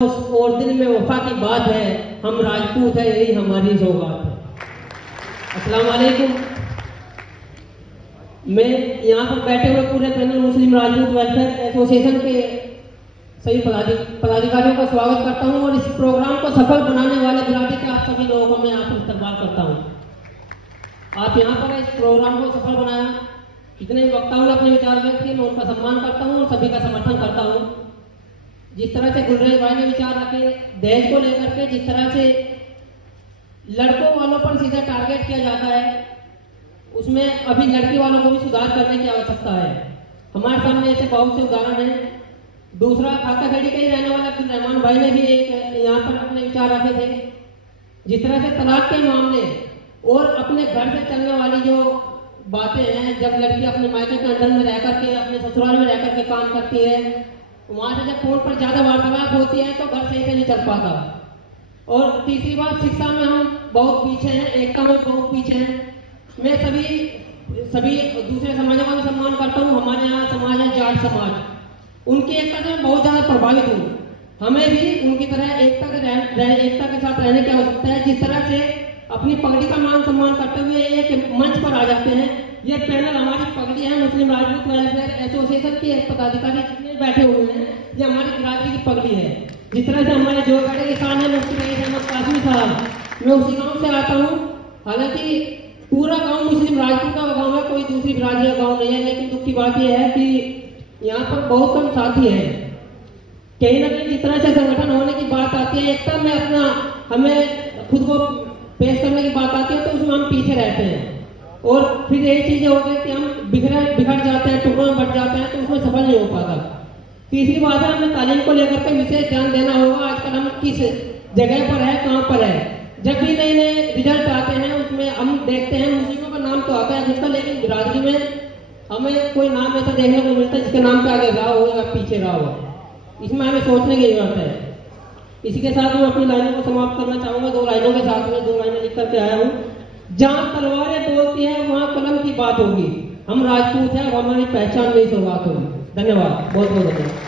और दिल में वफा की बात है, हम राजपूत है, यही हमारी सौगात है। अस्सलाम वालेकुम। मैं यहाँ पर बैठे हुए पूरे पैनल मुस्लिम राजपूत वेलफेयर एसोसिएशन के सभी पदाधिकारियों का स्वागत करता हूँ और इस प्रोग्राम को सफल बनाने वाले बिरादरी के आप सभी लोगों को मैं यहाँ पर इस्तकबाल करता हूँ। आप यहाँ पर इस प्रोग्राम को सफल बनाया, जितने भी वक्ताओं ने अपने विचार व्यक्त किए, मैं उनका सम्मान करता हूँ और सभी का समर्थन करता हूँ। जिस तरह से गुलरेज भाई ने विचार रखे दहेज को लेकर के, जिस तरह से लड़कों वालों पर सीधा टारगेट किया जाता है, उसमें अभी लड़की वालों को भी सुधार करने की आवश्यकता है। हमारे सामने ऐसे बहुत से उदाहरण हैं। दूसरा, खाता खेड़ी के ही रहने वाले अब्दुल रहमान भाई ने भी एक यहाँ पर अपने विचार रखे थे। जिस तरह से तलाक के मामले और अपने घर से चलने वाली जो बातें हैं, जब लड़की अपने मायके के अंदर में रह करके, अपने ससुराल में रह करके काम करती है, वहां से जब फोन पर ज्यादा वार्तालाप होती है तो घर सही से नहीं चल पाता। और तीसरी बात, शिक्षा में हम बहुत पीछे हैं, एकता में बहुत पीछे हैं। मैं सभी दूसरे समाजों का भी सम्मान करता हूँ। हमारे यहाँ समाज है जाट समाज, उनकी एकता से मैं बहुत ज्यादा प्रभावित हूँ। हमें भी उनकी तरह एकता के साथ रहने की आवश्यकता है। जिस तरह से अपनी पगड़ी का मान सम्मान करते हुए एक मंच पर आ जाते हैं। ये पैनल हमारी पगड़ी है, मुस्लिम राजपूत वेलफेयर एसोसिएशन के पदाधिकारी जितने बैठे हुए हैं, ये हमारी बिरादरी की पगड़ी है। जिस तरह से हमारे जो बड़े किसान है मुफ्ती रईस अहमद कासिमी साहब, मैं उसी गांव से आता हूँ। हालांकि पूरा गांव मुस्लिम राजपूत का गांव है, कोई दूसरी बिरादरी का गांव नहीं है। लेकिन दुख की बात यह है कि यहाँ पर बहुत कम साथी है। कहीं ना कहीं जिस तरह से संगठन होने की बात आती है, एकता में हमें खुद को पेश करने की बात आती है, तो उसमें हम पीछे रहते हैं। और फिर यही चीजें हो गई कि हम बिखर जाते हैं, टुकड़ों में बट जाते हैं, तो उसमें सफल नहीं हो पाता। तीसरी बात है, हमें तालीम को लेकर के विशेष ध्यान देना होगा। आजकल हम किस जगह पर है, कहाँ पर है। जब भी नए नए रिजल्ट आते हैं, उसमें हम देखते हैं मुस्लिमों का नाम तो आता है जिसका, लेकिन बिरादरी में हमें कोई नाम ऐसा देखने को मिलता है जिसके नाम पे आगे रहा हो या पीछे रहा हो। इसमें हमें सोचने की जरूरत है। इसी के साथ मैं अपनी लाइनों को समाप्त करना चाहूंगा। दो लाइनों के साथ में 2 लाइनें लिख करके आया हूँ। जहाँ तलवारें बोलती है वहाँ कलम की बात होगी। हम राजपूत हैं और हमारी पहचान नहीं सौगात होगी। धन्यवाद, बहुत बहुत धन्यवाद।